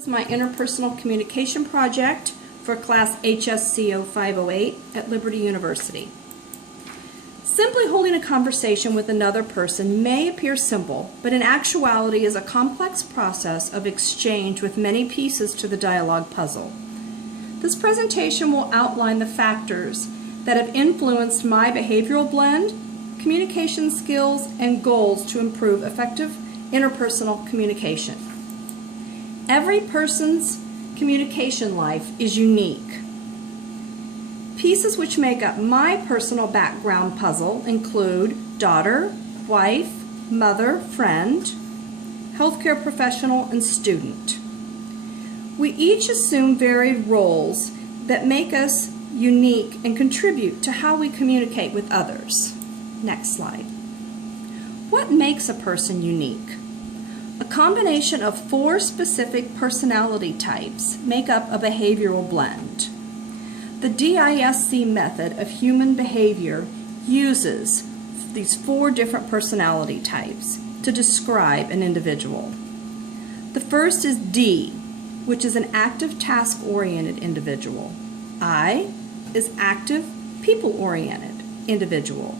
This is my interpersonal communication project for class HSCO 508 at Liberty University. Simply holding a conversation with another person may appear simple, but in actuality is a complex process of exchange with many pieces to the dialogue puzzle. This presentation will outline the factors that have influenced my behavioral blend, communication skills, and goals to improve effective interpersonal communication. Every person's communication life is unique. Pieces which make up my personal background puzzle include daughter, wife, mother, friend, healthcare professional, and student. We each assume varied roles that make us unique and contribute to how we communicate with others. Next slide. What makes a person unique? A combination of 4 specific personality types make up a behavioral blend. The DISC method of human behavior uses these 4 different personality types to describe an individual. The first is D, which is an active task-oriented individual. I is active people-oriented individual.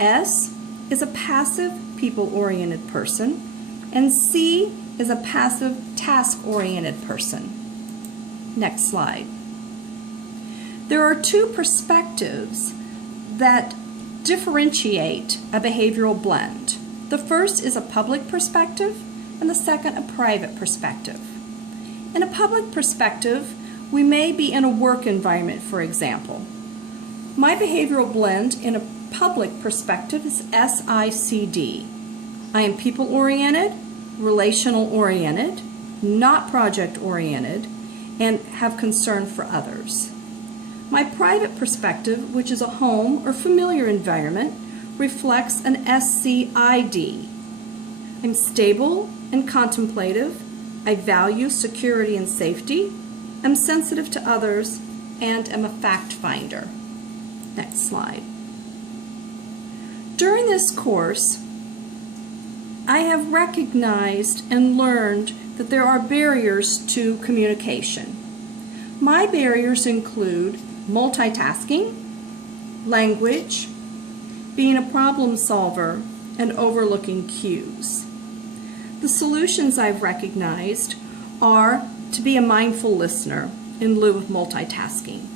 S is a passive people-oriented person. And C is a passive task-oriented person. Next slide. There are 2 perspectives that differentiate a behavioral blend. The first is a public perspective, and the second a private perspective. In a public perspective, we may be in a work environment, for example. My behavioral blend in a public perspective is SICD. I am people-oriented, relational-oriented, not project-oriented, and have concern for others. My private perspective, which is a home or familiar environment, reflects an SCID. I'm stable and contemplative. I value security and safety. I'm sensitive to others, and am a fact finder. Next slide. During this course, I have recognized and learned that there are barriers to communication. My barriers include multitasking, language, being a problem solver, and overlooking cues. The solutions I've recognized are to be a mindful listener in lieu of multitasking.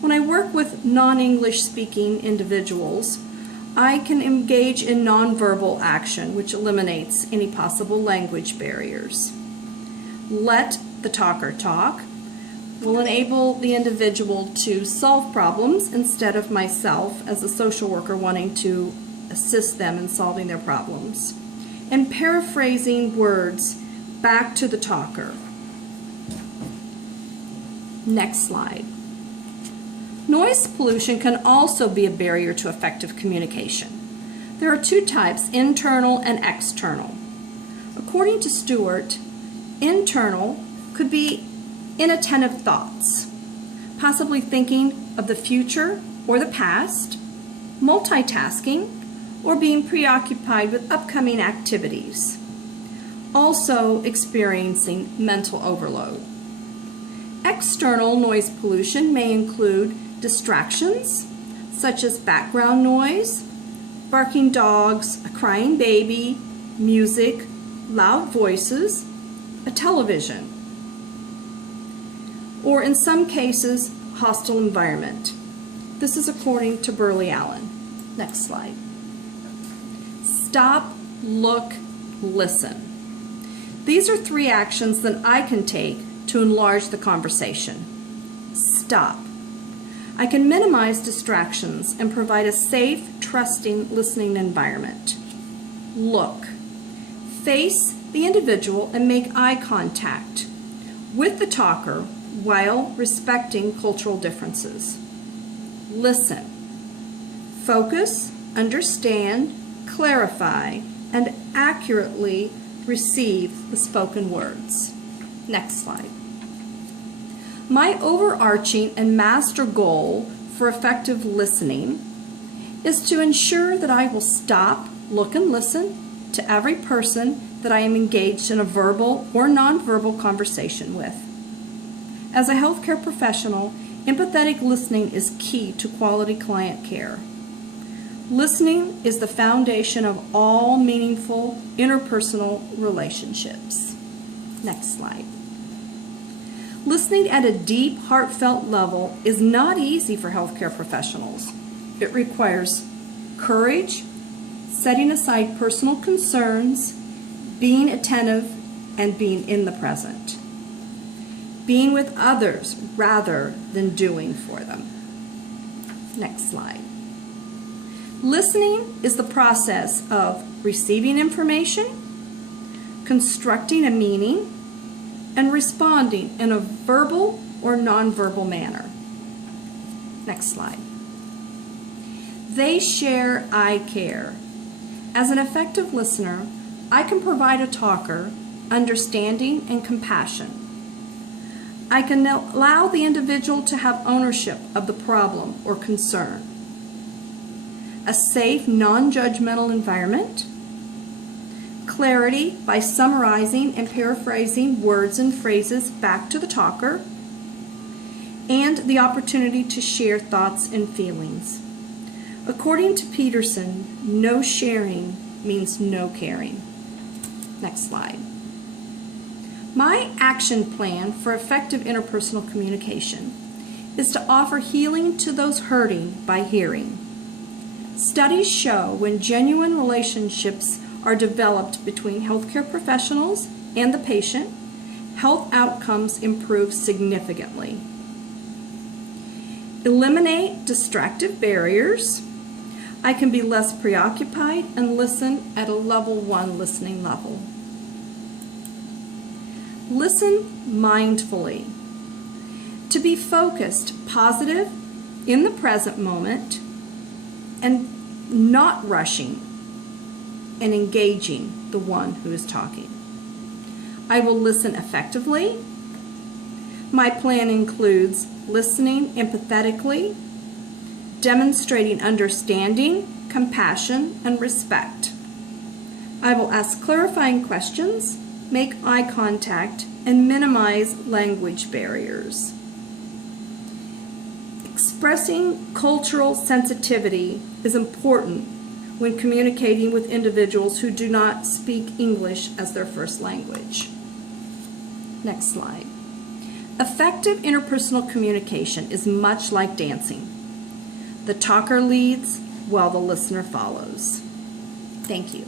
When I work with non-English speaking individuals, I can engage in nonverbal action, which eliminates any possible language barriers. Let the talker talk will enable the individual to solve problems instead of myself as a social worker wanting to assist them in solving their problems. And paraphrasing words back to the talker. Next slide. Noise pollution can also be a barrier to effective communication. There are 2 types, internal and external. According to Stewart, internal could be inattentive thoughts, possibly thinking of the future or the past, multitasking, or being preoccupied with upcoming activities. Also experiencing mental overload. External noise pollution may include distractions, such as background noise, barking dogs, a crying baby, music, loud voices, a television, or in some cases, hostile environment. This is according to Burley Allen. Next slide. Stop, look, listen. These are 3 actions that I can take to enlarge the conversation. Stop. I can minimize distractions and provide a safe, trusting listening environment. Look. Face the individual and make eye contact with the talker while respecting cultural differences. Listen. Focus, understand, clarify, and accurately receive the spoken words. Next slide. My overarching and master goal for effective listening is to ensure that I will stop, look, and listen to every person that I am engaged in a verbal or nonverbal conversation with. As a healthcare professional, empathetic listening is key to quality client care. Listening is the foundation of all meaningful interpersonal relationships. Next slide. Listening at a deep, heartfelt level is not easy for healthcare professionals. It requires courage, setting aside personal concerns, being attentive, and being in the present. Being with others rather than doing for them. Next slide. Listening is the process of receiving information, constructing a meaning, and responding in a verbal or nonverbal manner. Next slide. They share, I care. As an effective listener, I can provide a talker understanding and compassion. I can allow the individual to have ownership of the problem or concern. A safe, non-judgmental environment. Clarity by summarizing and paraphrasing words and phrases back to the talker. And the opportunity to share thoughts and feelings. According to Peterson, no sharing means no caring. Next slide. My action plan for effective interpersonal communication is to offer healing to those hurting by hearing. Studies show when genuine relationships are developed between healthcare professionals and the patient, health outcomes improve significantly. Eliminate distractive barriers. I can be less preoccupied and listen at a level 1 listening level. Listen mindfully. To be focused, positive, in the present moment, and not rushing and engaging the one who is talking. I will listen effectively. My plan includes listening empathetically, demonstrating understanding, compassion, and respect. I will ask clarifying questions, make eye contact, and minimize language barriers. Expressing cultural sensitivity is important when communicating with individuals who do not speak English as their first language. Next slide. Effective interpersonal communication is much like dancing. The talker leads while the listener follows. Thank you.